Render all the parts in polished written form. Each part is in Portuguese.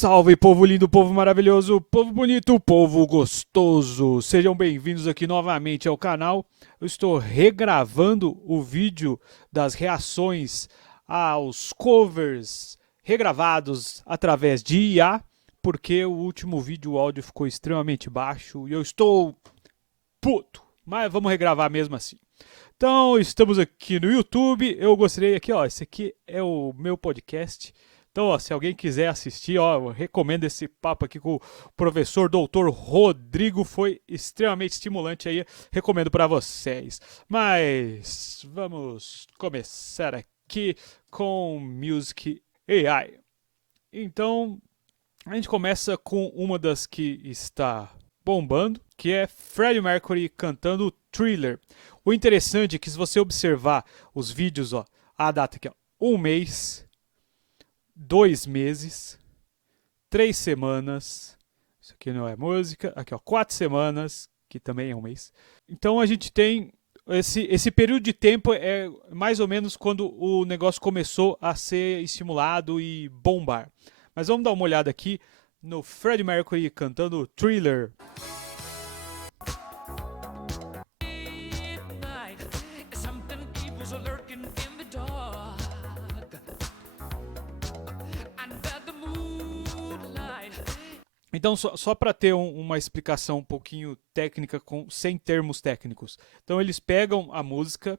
Salve, povo lindo, povo maravilhoso, povo bonito, povo gostoso. Sejam bem-vindos aqui novamente ao canal. Eu estou regravando o vídeo das reações aos covers regravados através de IA, porque o último vídeo o áudio ficou extremamente baixo e eu estou puto. Mas vamos regravar mesmo assim. Então, estamos aqui no YouTube. Eu gostaria aqui, ó, esse aqui é o meu podcast. Então, ó, se alguém quiser assistir, ó, eu recomendo esse papo aqui com o professor Dr. Rodrigo, foi extremamente estimulante aí, recomendo para vocês. Mas vamos começar aqui com Music AI. Então, a gente começa com uma das que está bombando, que é Freddie Mercury cantando Thriller. O interessante é que se você observar os vídeos, ó, a data aqui, ó, 1 mês, 2 meses, 3 semanas, isso aqui não é música, aqui ó, 4 semanas, que também é 1 mês. Então a gente tem esse período de tempo é mais ou menos quando o negócio começou a ser estimulado e bombar. Mas vamos dar uma olhada aqui no Freddie Mercury cantando Thriller. Então, só para ter uma explicação um pouquinho técnica, sem termos técnicos. Então, eles pegam a música,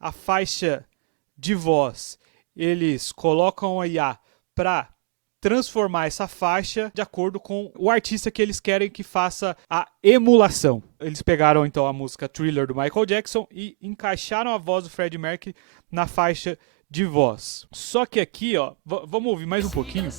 a faixa de voz, eles colocam a IA para transformar essa faixa de acordo com o artista que eles querem que faça a emulação. Eles pegaram, então, a música Thriller do Michael Jackson e encaixaram a voz do Freddie Mercury na faixa de voz. Só que aqui, ó, vamos ouvir mais um pouquinho.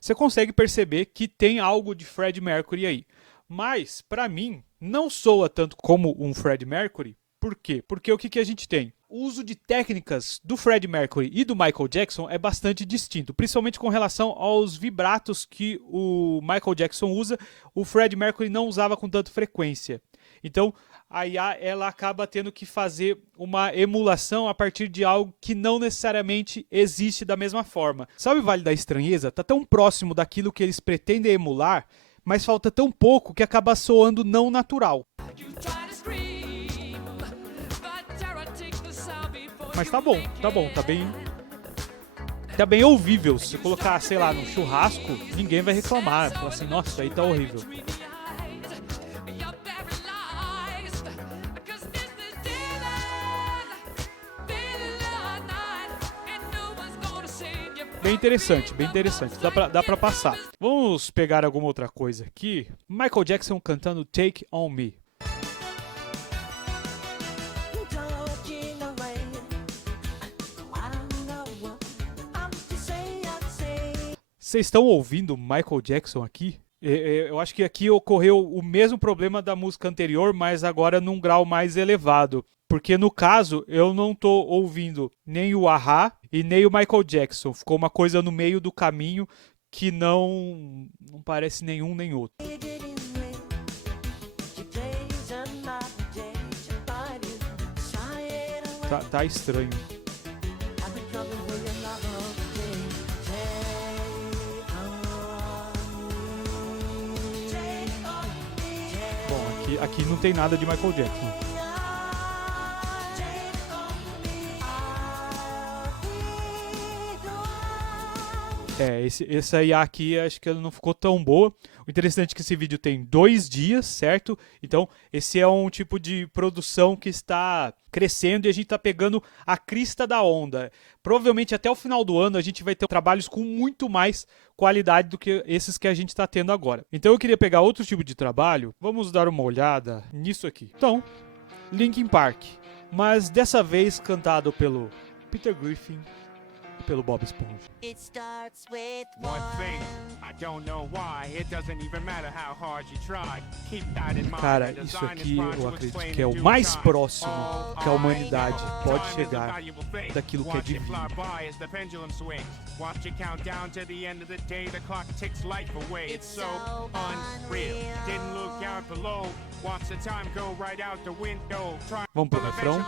Você consegue perceber que tem algo de Freddie Mercury aí. Mas, para mim, não soa tanto como um Freddie Mercury. Por quê? Porque o que a gente tem? O uso de técnicas do Freddie Mercury e do Michael Jackson é bastante distinto. Principalmente com relação aos vibratos que o Michael Jackson usa, o Freddie Mercury não usava com tanta frequência. Então, a IA ela acaba tendo que fazer uma emulação a partir de algo que não necessariamente existe da mesma forma. Sabe o Vale da Estranheza? Tá tão próximo daquilo que eles pretendem emular, mas falta tão pouco que acaba soando não natural. Mas tá bom, tá bem ouvível. Se você colocar, sei lá, no churrasco, ninguém vai reclamar. Fala assim, nossa, isso aí tá horrível. Bem interessante, dá pra passar. Vamos pegar alguma outra coisa aqui. Michael Jackson cantando Take On Me. Vocês estão ouvindo Michael Jackson aqui? Eu acho que aqui ocorreu o mesmo problema da música anterior, mas agora num grau mais elevado. Porque no caso, eu não tô ouvindo nem o A-ha e nem o Michael Jackson. Ficou uma coisa no meio do caminho que não parece nenhum nem outro. Tá estranho. Bom, aqui não tem nada de Michael Jackson. Essa IA aqui acho que ela não ficou tão boa. O interessante é que esse vídeo tem 2 dias, certo? Então, esse é um tipo de produção que está crescendo e a gente está pegando a crista da onda. Provavelmente até o final do ano a gente vai ter trabalhos com muito mais qualidade do que esses que a gente está tendo agora. Então eu queria pegar outro tipo de trabalho. Vamos dar uma olhada nisso aqui. Então, Linkin Park. Mas dessa vez cantado pelo Peter Griffin. Pelo Bob Esponja. Cara, isso aqui eu acredito que é o mais próximo que a humanidade pode chegar daquilo que é divino. Vamos pro refrão.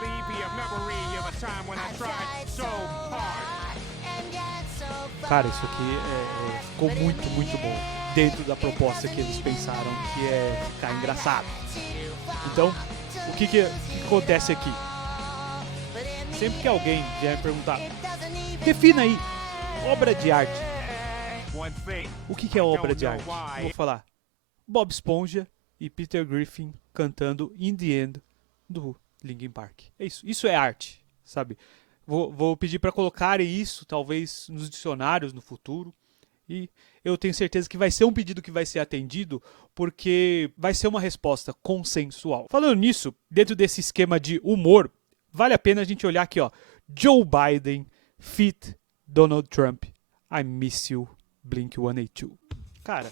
Cara, isso aqui ficou muito bom. Dentro da proposta que eles pensaram, que é ficar engraçado. Então, o que acontece aqui? Sempre que alguém vier me perguntar, defina aí, obra de arte. O que é obra de arte? Eu vou falar Bob Esponja e Peter Griffin cantando In The End do Linkin Park. É isso. Isso é arte, sabe? Vou pedir para colocarem isso, talvez, nos dicionários no futuro. E eu tenho certeza que vai ser um pedido que vai ser atendido, porque vai ser uma resposta consensual. Falando nisso, dentro desse esquema de humor, vale a pena a gente olhar aqui, ó. Joe Biden feat. Donald Trump, I Miss You, Blink-182. Cara,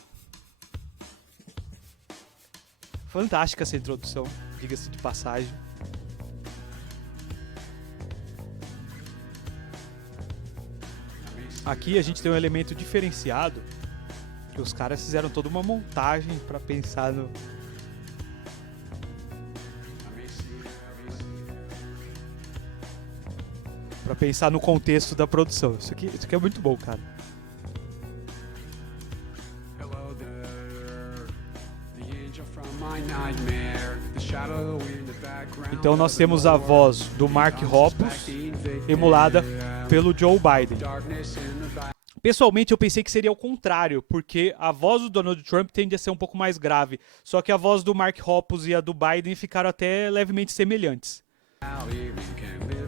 fantástica essa introdução, diga-se de passagem. Aqui a gente tem um elemento diferenciado, que os caras fizeram toda uma montagem para pensar no... Pra pensar no contexto da produção. Isso aqui é muito bom, cara. Então nós temos a voz do Mark Hoppus emulada pelo Joe Biden. Pessoalmente eu pensei que seria o contrário, porque a voz do Donald Trump tende a ser um pouco mais grave. Só que a voz do Mark Hoppus e a do Biden ficaram até levemente semelhantes.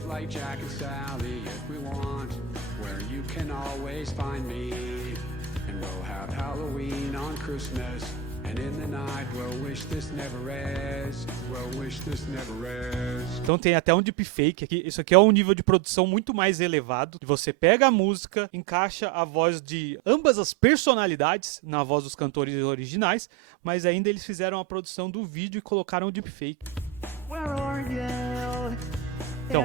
Like Jack and Sally if we want, where you can always find me, and we'll have Halloween on Christmas, and in the night we'll wish this never ends, we'll wish this never ends. Então tem até um deepfake aqui, isso aqui é um nível de produção muito mais elevado, você pega a música, encaixa a voz de ambas as personalidades na voz dos cantores originais, mas ainda eles fizeram a produção do vídeo e colocaram o deepfake. Então,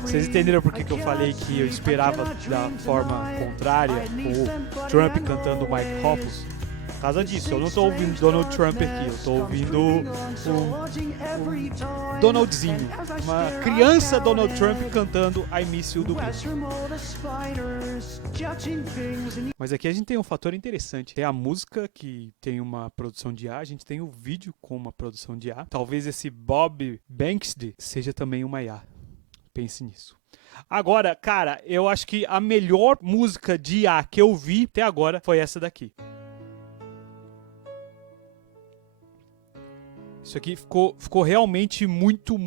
vocês entenderam por que eu falei que eu esperava da forma contrária o Trump cantando o Mike Hoppus? Por causa disso, eu não tô ouvindo Donald Trump aqui, eu tô ouvindo o Donaldzinho, uma criança Donald Trump cantando I Miss You do Blink. Mas aqui a gente tem um fator interessante, tem a música que tem uma produção de A, a gente tem o vídeo com uma produção de A, talvez esse Bob Banksy seja também uma IA, pense nisso. Agora, cara, eu acho que a melhor música de IA que eu vi até agora foi essa daqui. Isso aqui ficou realmente muito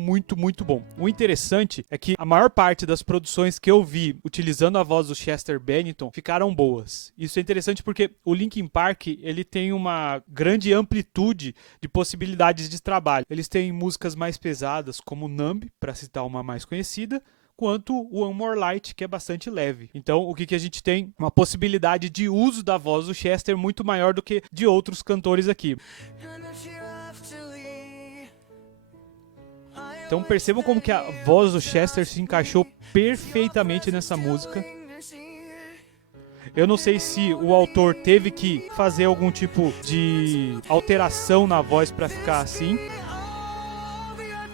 bom. O interessante é que a maior parte das produções que eu vi utilizando a voz do Chester Bennington ficaram boas. Isso é interessante porque o Linkin Park ele tem uma grande amplitude de possibilidades de trabalho. Eles têm músicas mais pesadas como Numb, para citar uma mais conhecida, quanto o One More Light, que é bastante leve. Então, o que a gente tem? Uma possibilidade de uso da voz do Chester muito maior do que de outros cantores aqui. Então percebam como que a voz do Chester se encaixou perfeitamente nessa música. Eu não sei se o autor teve que fazer algum tipo de alteração na voz para ficar assim.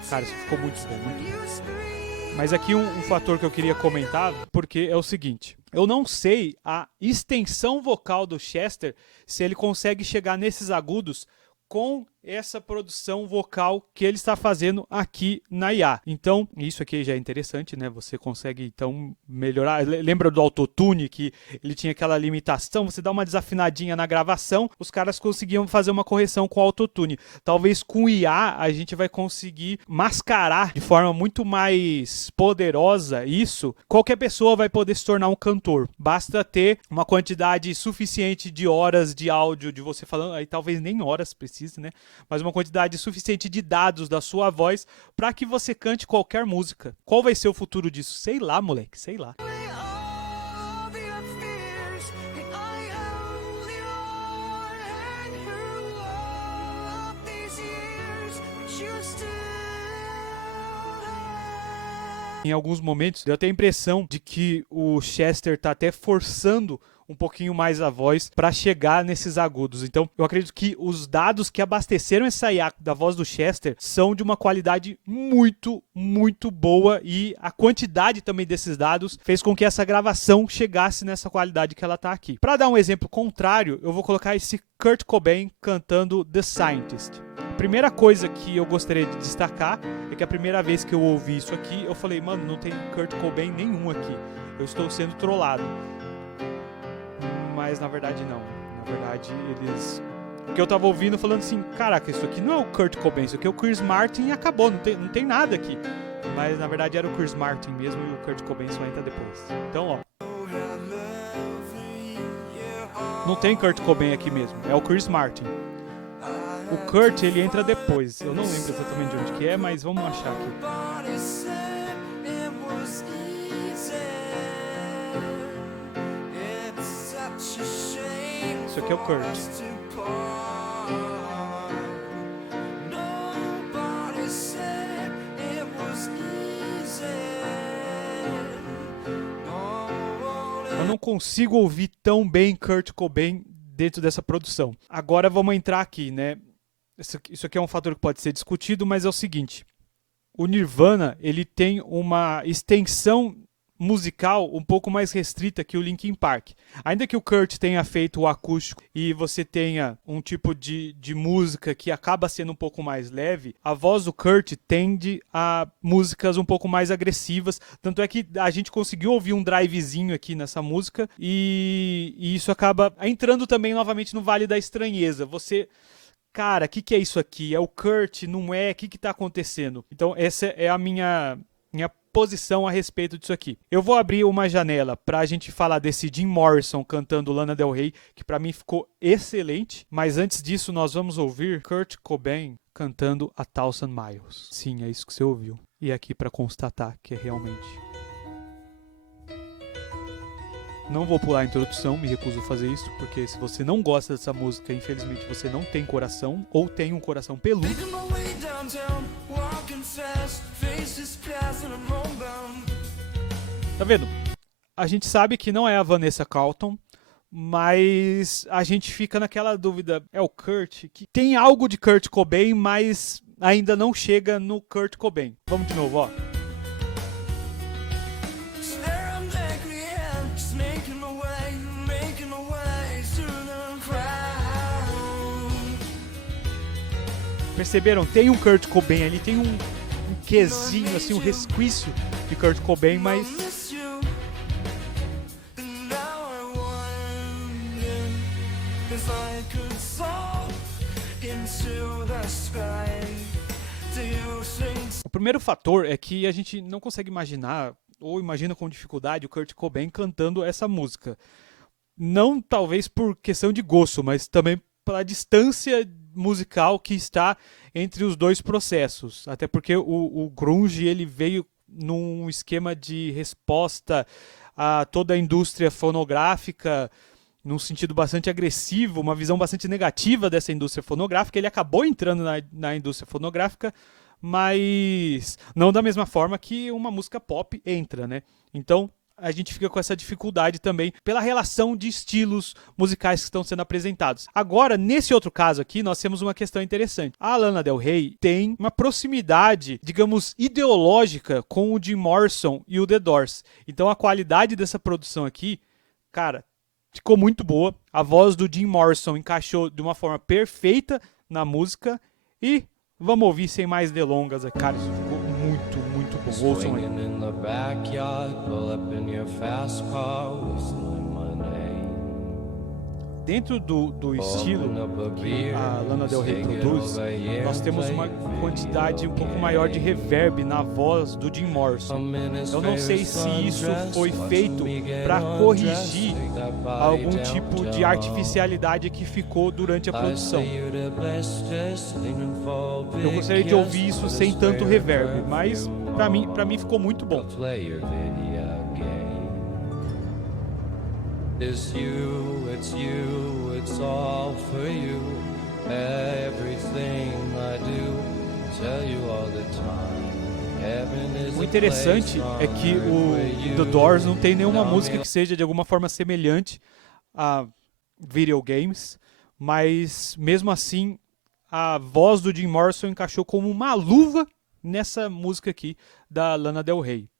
Cara, isso ficou muito bom, muito bom. Mas aqui um fator que eu queria comentar, porque é o seguinte. Eu não sei a extensão vocal do Chester, se ele consegue chegar nesses agudos com essa produção vocal que ele está fazendo aqui na IA. Então, isso aqui já é interessante, né? Você consegue, então, melhorar. Lembra do autotune, que ele tinha aquela limitação? Você dá uma desafinadinha na gravação, os caras conseguiam fazer uma correção com o autotune. Talvez com IA a gente vai conseguir mascarar de forma muito mais poderosa isso. Qualquer pessoa vai poder se tornar um cantor. Basta ter uma quantidade suficiente de horas de áudio de você falando, aí talvez nem horas precise, né? Mas uma quantidade suficiente de dados da sua voz para que você cante qualquer música. Qual vai ser o futuro disso? Sei lá, moleque, sei lá. Em alguns momentos, deu até a impressão de que o Chester tá até forçando um pouquinho mais a voz para chegar nesses agudos. Então, eu acredito que os dados que abasteceram essa IA da voz do Chester são de uma qualidade muito, muito boa, e a quantidade também desses dados fez com que essa gravação chegasse nessa qualidade que ela tá aqui. Para dar um exemplo contrário, eu vou colocar esse Kurt Cobain cantando The Scientist. A primeira coisa que eu gostaria de destacar é que a primeira vez que eu ouvi isso aqui, eu falei, mano, não tem Kurt Cobain nenhum aqui. Eu estou sendo trollado. Mas na verdade não. Na verdade, o que eu tava ouvindo falando assim, caraca, isso aqui não é o Kurt Cobain, isso aqui é o Chris Martin e acabou, não tem nada aqui. Mas na verdade era o Chris Martin mesmo e o Kurt Cobain só entra depois. Então, ó. Não tem Kurt Cobain aqui mesmo, é o Chris Martin. O Kurt, ele entra depois. Eu não lembro exatamente de onde que é, mas vamos achar aqui. Isso aqui é o Kurt. Eu não consigo ouvir tão bem Kurt Cobain dentro dessa produção. Agora vamos entrar aqui, né? Isso aqui é um fator que pode ser discutido, mas é o seguinte. O Nirvana, ele tem uma extensão musical um pouco mais restrita que o Linkin Park. Ainda que o Kurt tenha feito o acústico e você tenha um tipo de música que acaba sendo um pouco mais leve, a voz do Kurt tende a músicas um pouco mais agressivas. Tanto é que a gente conseguiu ouvir um drivezinho aqui nessa música e isso acaba entrando também novamente no Vale da Estranheza. Você... Cara, o que é isso aqui? É o Kurt? Não é? O que tá acontecendo? Então essa é a minha posição a respeito disso aqui. Eu vou abrir uma janela pra gente falar desse Jim Morrison cantando Lana Del Rey, que pra mim ficou excelente. Mas antes disso, nós vamos ouvir Kurt Cobain cantando A Thousand Miles. Sim, é isso que você ouviu. E aqui pra constatar que é realmente... Não vou pular a introdução, me recuso a fazer isso, porque se você não gosta dessa música, infelizmente você não tem coração, ou tem um coração peludo. Tá vendo? A gente sabe que não é a Vanessa Carlton, mas a gente fica naquela dúvida, é o Kurt? Que tem algo de Kurt Cobain, mas ainda não chega no Kurt Cobain. Vamos de novo, ó. Perceberam? Tem um Kurt Cobain ali, tem um quesinho, assim, um resquício de Kurt Cobain, mas... O primeiro fator é que a gente não consegue imaginar, ou imagina com dificuldade, o Kurt Cobain cantando essa música. Não talvez por questão de gosto, mas também pela distância musical que está entre os dois processos. Até porque o grunge ele veio num esquema de resposta a toda a indústria fonográfica, num sentido bastante agressivo, uma visão bastante negativa dessa indústria fonográfica. Ele acabou entrando na indústria fonográfica, mas não da mesma forma que uma música pop entra, né? Então, a gente fica com essa dificuldade também pela relação de estilos musicais que estão sendo apresentados. Agora, nesse outro caso aqui, nós temos uma questão interessante. A Lana Del Rey tem uma proximidade, digamos, ideológica com o Jim Morrison e o The Doors. Então, a qualidade dessa produção aqui, cara, ficou muito boa. A voz do Jim Morrison encaixou de uma forma perfeita na música e vamos ouvir sem mais delongas. Cara, isso ficou muito, muito bom. Ouçam aí. Dentro do estilo que a Lana Del Rey produz, nós temos uma quantidade um pouco maior de reverb na voz do Jim Morrison. Eu não sei se isso foi feito para corrigir algum tipo de artificialidade que ficou durante a produção. Eu gostaria de ouvir isso sem tanto reverb, mas para mim ficou muito bom. It's you, it's all for you. Everything I do, tell you all the time. O interessante é que o The Doors não tem nenhuma música que seja de alguma forma semelhante a videogames, mas mesmo assim a voz do Jim Morrison encaixou como uma luva nessa música aqui da Lana Del Rey.